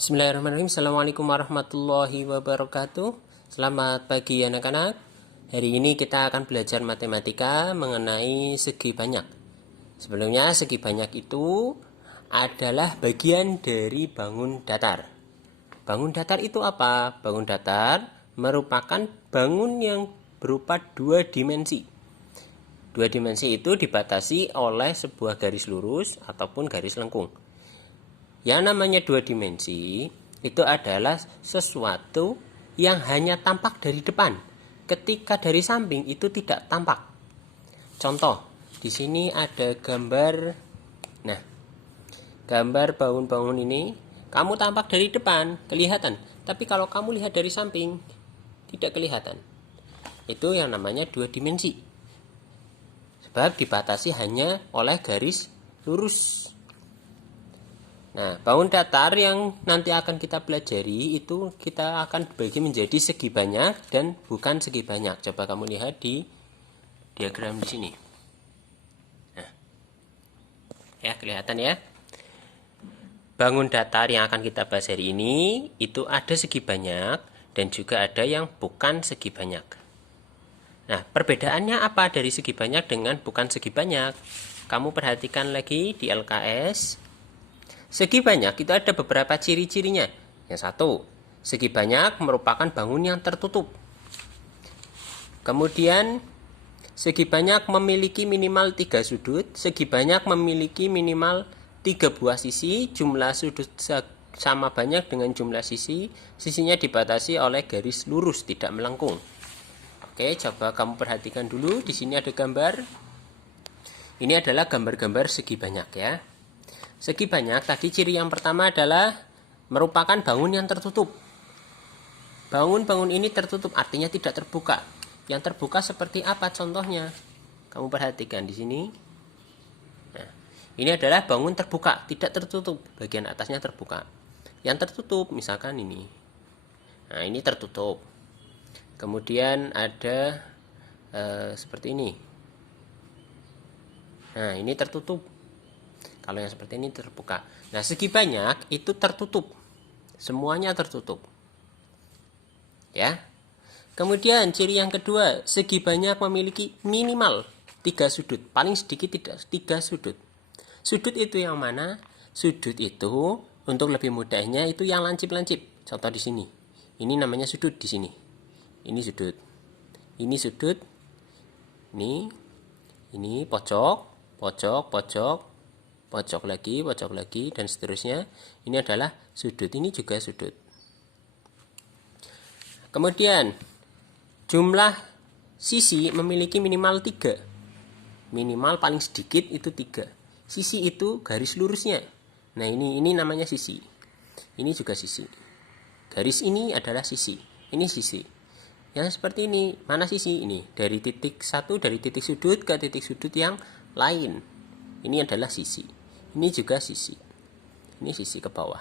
Bismillahirrahmanirrahim. Assalamualaikum warahmatullahi wabarakatuh. Selamat pagi anak-anak. Hari ini kita akan belajar matematika mengenai segi banyak. Sebelumnya, segi banyak itu adalah bagian dari bangun datar. Bangun datar itu apa? Bangun datar merupakan bangun yang berupa dua dimensi. Dua dimensi itu dibatasi oleh sebuah garis lurus ataupun garis lengkung. Yang namanya dua dimensi itu adalah sesuatu yang hanya tampak dari depan. Ketika dari samping itu tidak tampak. Contoh, di sini ada gambar. Nah, gambar bangun-bangun ini kamu tampak dari depan, kelihatan. Tapi kalau kamu lihat dari samping, tidak kelihatan. Itu yang namanya dua dimensi. Sebab dibatasi hanya oleh garis lurus. Nah, bangun datar yang nanti akan kita pelajari itu kita akan bagi menjadi segi banyak dan bukan segi banyak. Coba kamu lihat di diagram di sini. Nah, ya kelihatan ya. Bangun datar yang akan kita bahas hari ini itu ada segi banyak dan juga ada yang bukan segi banyak. Nah, perbedaannya apa dari segi banyak dengan bukan segi banyak? Kamu perhatikan lagi di LKS. Segi banyak itu ada beberapa ciri-cirinya. Yang satu, segi banyak merupakan bangun yang tertutup. Kemudian, segi banyak memiliki minimal 3 sudut. Segi banyak memiliki minimal 3 buah sisi. Jumlah sudut sama banyak dengan jumlah sisi. Sisinya dibatasi oleh garis lurus, tidak melengkung. Oke, coba kamu perhatikan dulu. Di sini ada gambar. Ini adalah gambar-gambar segi banyak ya. Segi banyak, tadi ciri yang pertama adalah merupakan bangun yang tertutup. Bangun-bangun ini tertutup, artinya tidak terbuka. Yang terbuka seperti apa contohnya? Kamu perhatikan di sini. Nah, ini adalah bangun terbuka, tidak tertutup. Bagian atasnya terbuka. Yang tertutup, misalkan ini. Nah, ini tertutup. Kemudian ada seperti ini. Nah, ini tertutup. Kalau yang seperti ini terbuka. Nah, segi banyak itu tertutup. Semuanya tertutup. Ya. Kemudian ciri yang kedua, segi banyak memiliki minimal 3 sudut. Paling sedikit 3 sudut. Sudut itu yang mana? Sudut itu untuk lebih mudahnya itu yang lancip-lancip. Contoh di sini. Ini namanya sudut di sini. Ini sudut. Ini sudut. Ini pojok, pojok, pojok. Pojok lagi, dan seterusnya. Ini adalah sudut, ini juga sudut. Kemudian, jumlah sisi memiliki minimal 3. Minimal paling sedikit itu 3. Sisi itu garis lurusnya. Nah, ini namanya sisi. Ini juga sisi. Garis ini adalah sisi. Ini sisi. Yang seperti ini, mana sisi? Ini, dari titik satu, dari titik sudut ke titik sudut yang lain. Ini adalah sisi. Ini juga sisi. Ini sisi ke bawah.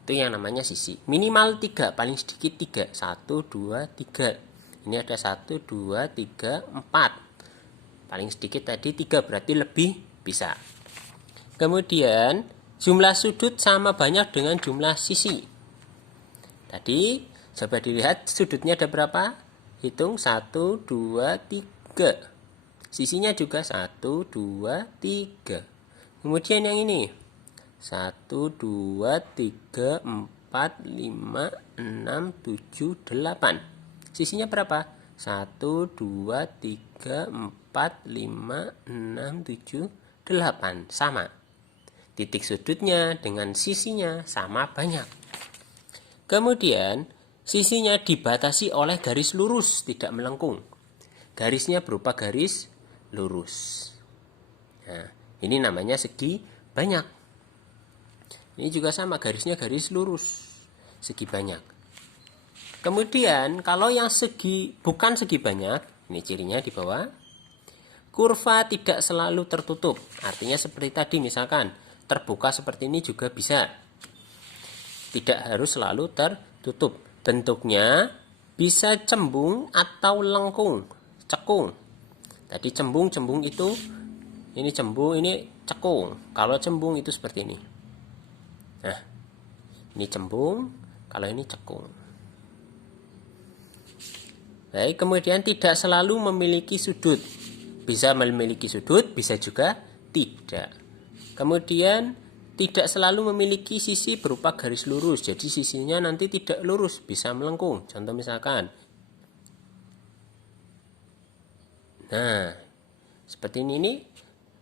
Itu yang namanya sisi. Minimal 3, paling sedikit 3. 1, 2, 3. Ini ada 1, 2, 3, 4. Paling sedikit tadi 3, berarti lebih bisa. Kemudian, jumlah sudut sama banyak dengan jumlah sisi. Tadi, coba dilihat sudutnya ada berapa? Hitung 1, 2, 3. Sisinya juga 1, 2, 3. Kemudian yang ini 1, 2, 3, 4, 5, 6, 7, 8. Sisinya berapa? 1, 2, 3, 4, 5, 6, 7, 8. Sama. Titik sudutnya dengan sisinya sama banyak. Kemudian sisinya dibatasi oleh garis lurus, tidak melengkung. Garisnya berupa garis lurus. Nah, ini namanya segi banyak. Ini juga sama, garisnya garis lurus. Segi banyak. Kemudian kalau yang bukan segi banyak, ini cirinya di bawah. Kurva tidak selalu tertutup. Artinya seperti tadi misalkan, terbuka seperti ini juga bisa. Tidak harus selalu tertutup. Bentuknya bisa cembung atau lengkung, cekung. Tadi cembung itu ini cembung, ini cekung. Kalau cembung itu seperti ini. Nah, Ini cembung, kalau ini cekung. Baik, kemudian tidak selalu memiliki sudut. Bisa memiliki sudut, bisa juga tidak. Kemudian tidak selalu memiliki sisi berupa garis lurus. Jadi sisinya nanti tidak lurus, bisa melengkung. Contoh misalkan. Nah, seperti ini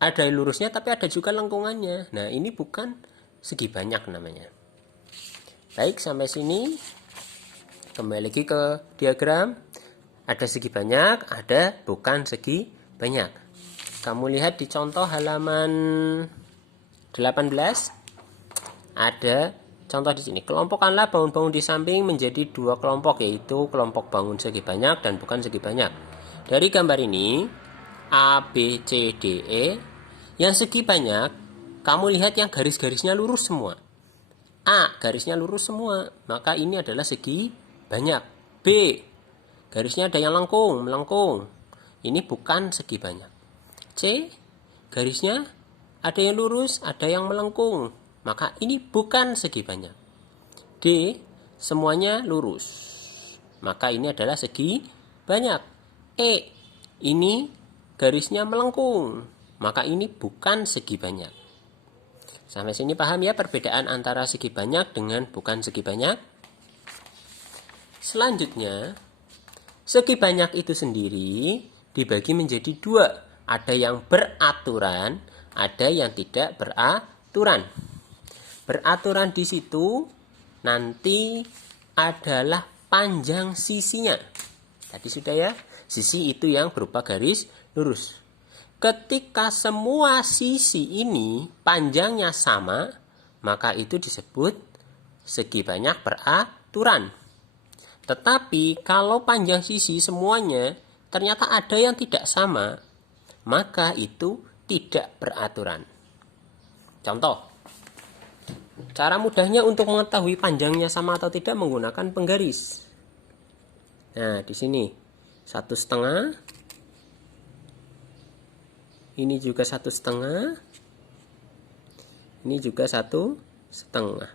ada lurusnya tapi ada juga lengkungannya. Nah, ini bukan segi banyak namanya. Baik, sampai sini. Kembali lagi ke diagram. Ada segi banyak, ada bukan segi banyak. Kamu lihat di contoh halaman 18. Ada contoh di sini. Kelompokkanlah bangun-bangun di samping menjadi 2 kelompok, yaitu kelompok bangun segi banyak dan bukan segi banyak. Dari gambar ini, A, B, C, D, E, yang segi banyak, kamu lihat yang garis-garisnya lurus semua. A, garisnya lurus semua, maka ini adalah segi banyak. B, garisnya ada yang melengkung. Ini bukan segi banyak. C, garisnya ada yang lurus, ada yang melengkung. Maka ini bukan segi banyak. D, semuanya lurus. Maka ini adalah segi banyak. E, ini garisnya melengkung. Maka ini bukan segi banyak. Sampai sini paham ya perbedaan antara segi banyak dengan bukan segi banyak? Selanjutnya, segi banyak itu sendiri dibagi menjadi 2. Ada yang beraturan, ada yang tidak beraturan. Beraturan di situ nanti adalah panjang sisinya. Tadi sudah ya, sisi itu yang berupa garis lurus. Ketika semua sisi ini panjangnya sama, maka itu disebut segi banyak beraturan. Tetapi kalau panjang sisi semuanya ternyata ada yang tidak sama, maka itu tidak beraturan. Contoh, cara mudahnya untuk mengetahui panjangnya sama atau tidak menggunakan penggaris. Nah, di sini 1,5, ini juga 1,5, ini juga 1,5.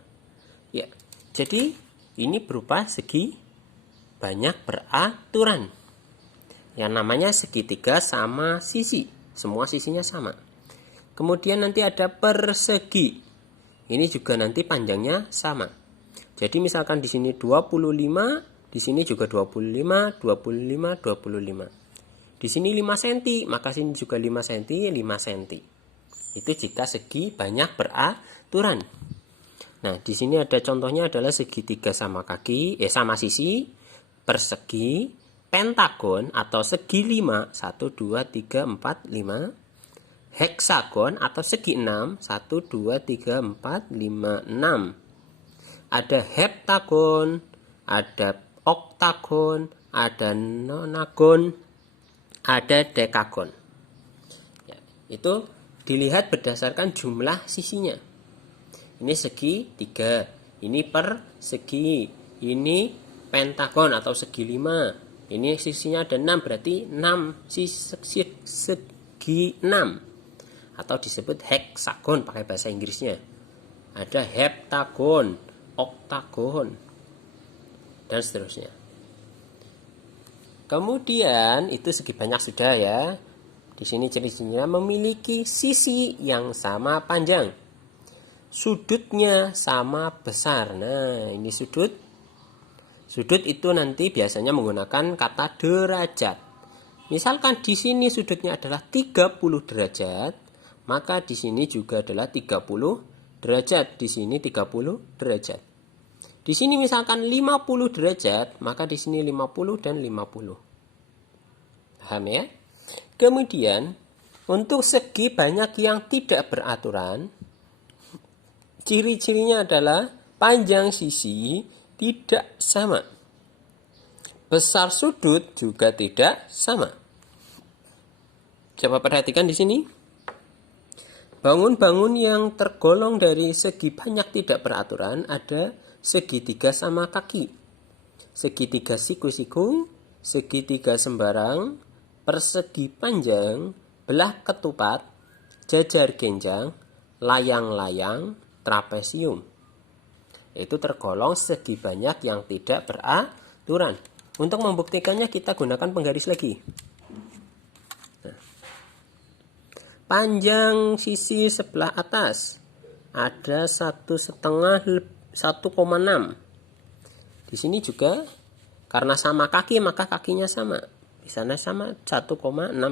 Ya, jadi ini berupa segi banyak beraturan. Yang namanya segitiga sama sisi. Semua sisinya sama. Kemudian nanti ada persegi. Ini juga nanti panjangnya sama. Jadi misalkan di sini 25, di sini juga 25, 25, 25. Di sini 5 cm, maka sini juga 5 cm, 5 cm. Itu jika segi banyak beraturan. Nah, di sini ada contohnya adalah segitiga sama kaki, sama sisi, persegi, pentagon atau segi 5, 1, 2, 3, 4, 5, heksagon atau segi 6, 1, 2, 3, 4, 5, 6. Ada heptagon, ada oktagon, ada nonagon, ada dekagon. Ya, itu dilihat berdasarkan jumlah sisinya. Ini segi 3, ini persegi, ini pentagon atau segi 5. Ini sisinya ada 6, berarti 6 segi 6. Atau disebut heksagon pakai bahasa Inggrisnya. Ada heptagon, oktagon, dan seterusnya. Kemudian itu segi banyak sudah ya. Di sini ciri-cirinya memiliki sisi yang sama panjang. Sudutnya sama besar. Nah, ini sudut. Sudut itu nanti biasanya menggunakan kata derajat. Misalkan di sini sudutnya adalah 30 derajat, maka di sini juga adalah 30 derajat. Di sini 30 derajat. Di sini misalkan 50 derajat, maka di sini 50 dan 50. Paham ya? Kemudian, untuk segi banyak yang tidak beraturan, ciri-cirinya adalah panjang sisi tidak sama. Besar sudut juga tidak sama. Coba perhatikan di sini. Bangun-bangun yang tergolong dari segi banyak tidak beraturan ada segitiga sama kaki, segitiga siku-siku, segitiga sembarang, persegi panjang, belah ketupat, jajar genjang, layang-layang, trapesium. yaitu tergolong segi banyak yang tidak beraturan. Untuk membuktikannya kita gunakan penggaris lagi. Nah, panjang sisi sebelah atas ada 1,5 1,6. Di sini juga karena sama kaki maka kakinya sama. Di sana sama 1,6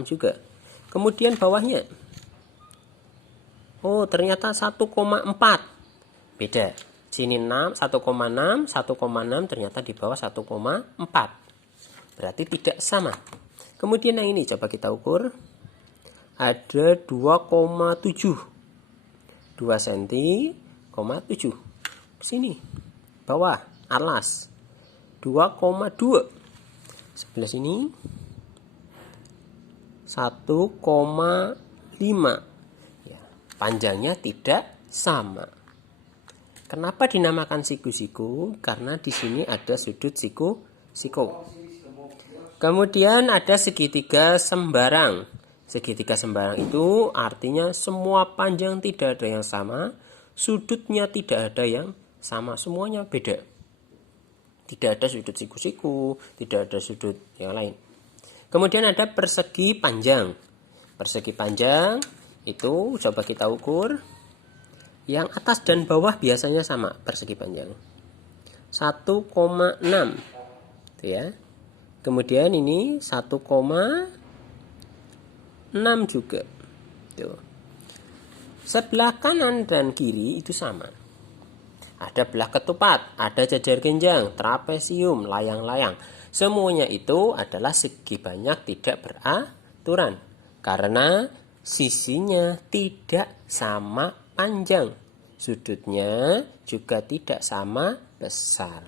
juga. Kemudian bawahnya, oh ternyata 1,4. Beda. Sini 1,6, 1,6 ternyata di bawah 1,4. Berarti tidak sama. Kemudian yang ini coba kita ukur. Ada 2,7. 2 cm,7. Sini. Bawah alas. 2,2. Sebelah sini 1,5. Ya, panjangnya tidak sama. Kenapa dinamakan siku-siku? Karena di sini ada sudut siku-siku. Kemudian ada segitiga sembarang. Segitiga sembarang itu artinya semua panjang tidak ada yang sama, sudutnya tidak ada yang sama, semuanya beda. Tidak ada sudut siku-siku, tidak ada sudut yang lain. Kemudian ada persegi panjang. Persegi panjang itu coba kita ukur. Yang atas dan bawah biasanya sama persegi panjang. 1,6. Itu ya. Kemudian ini 1,6 juga. Tuh. Sebelah kanan dan kiri itu sama. Ada belah ketupat, ada jajar genjang, trapesium, layang-layang. Semuanya itu adalah segi banyak tidak beraturan. Karena sisinya tidak sama panjang. Sudutnya juga tidak sama besar.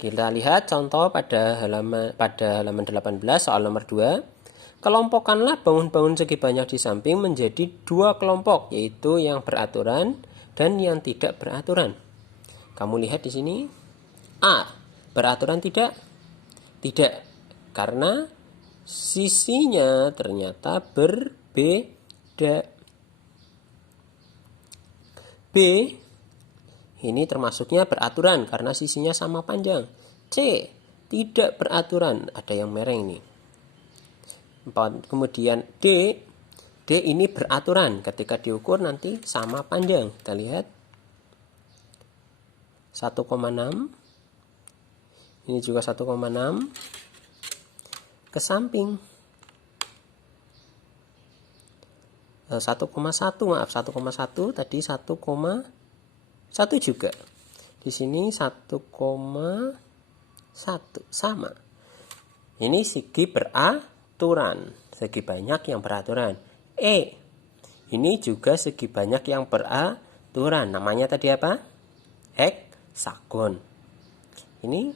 Kita lihat contoh pada halaman 18 soal nomor 2. Kelompokkanlah bangun-bangun segi banyak di samping menjadi 2 kelompok, yaitu yang beraturan dan yang tidak beraturan. Kamu lihat di sini. A. Beraturan tidak? Tidak. Karena sisinya ternyata berbeda. B. Ini termasuknya beraturan karena sisinya sama panjang. C. Tidak beraturan. Ada yang merah ini. Kemudian D. D ini beraturan. Ketika diukur nanti sama panjang. Kita lihat. 1,6. Ini juga 1,6. Ke samping. 1,1 maaf. 1,1 tadi 1,1 juga. Di sini 1,1 sama. Ini segi beraturan. Segi banyak yang beraturan. E. Ini juga segi banyak yang beraturan. Namanya tadi apa? Heksagon. Ini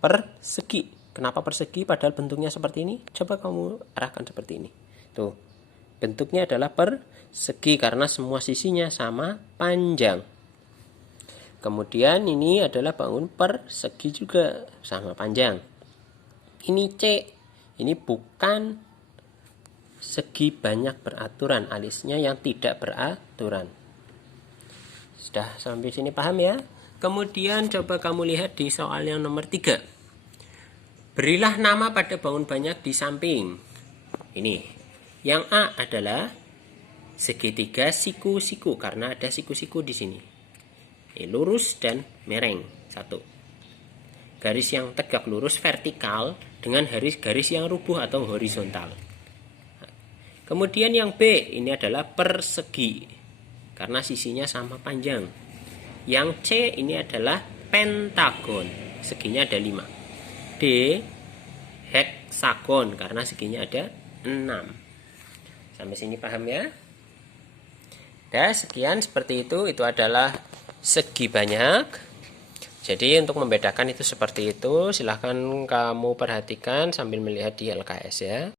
persegi. Kenapa persegi padahal bentuknya seperti ini? Coba kamu arahkan seperti ini. Tuh. Bentuknya adalah persegi karena semua sisinya sama panjang. Kemudian ini adalah bangun persegi juga sama panjang. Ini C. Ini bukan segi banyak beraturan, alisnya yang tidak beraturan. Sudah sampai sini paham ya? Kemudian coba kamu lihat di soal yang nomor 3. Berilah nama pada bangun banyak di samping. Ini. Yang A adalah segitiga siku-siku karena ada siku-siku di sini. Ini lurus dan mereng. 1. Garis yang tegak lurus vertikal dengan garis yang rubuh atau horizontal. Kemudian yang B ini adalah persegi karena sisinya sama panjang. Yang C ini adalah pentagon, seginya ada 5. D heksagon karena seginya ada 6. Sampai sini paham ya? Dan sekian seperti itu adalah segi banyak. Jadi untuk membedakan itu seperti itu, silahkan kamu perhatikan sambil melihat di LKS ya.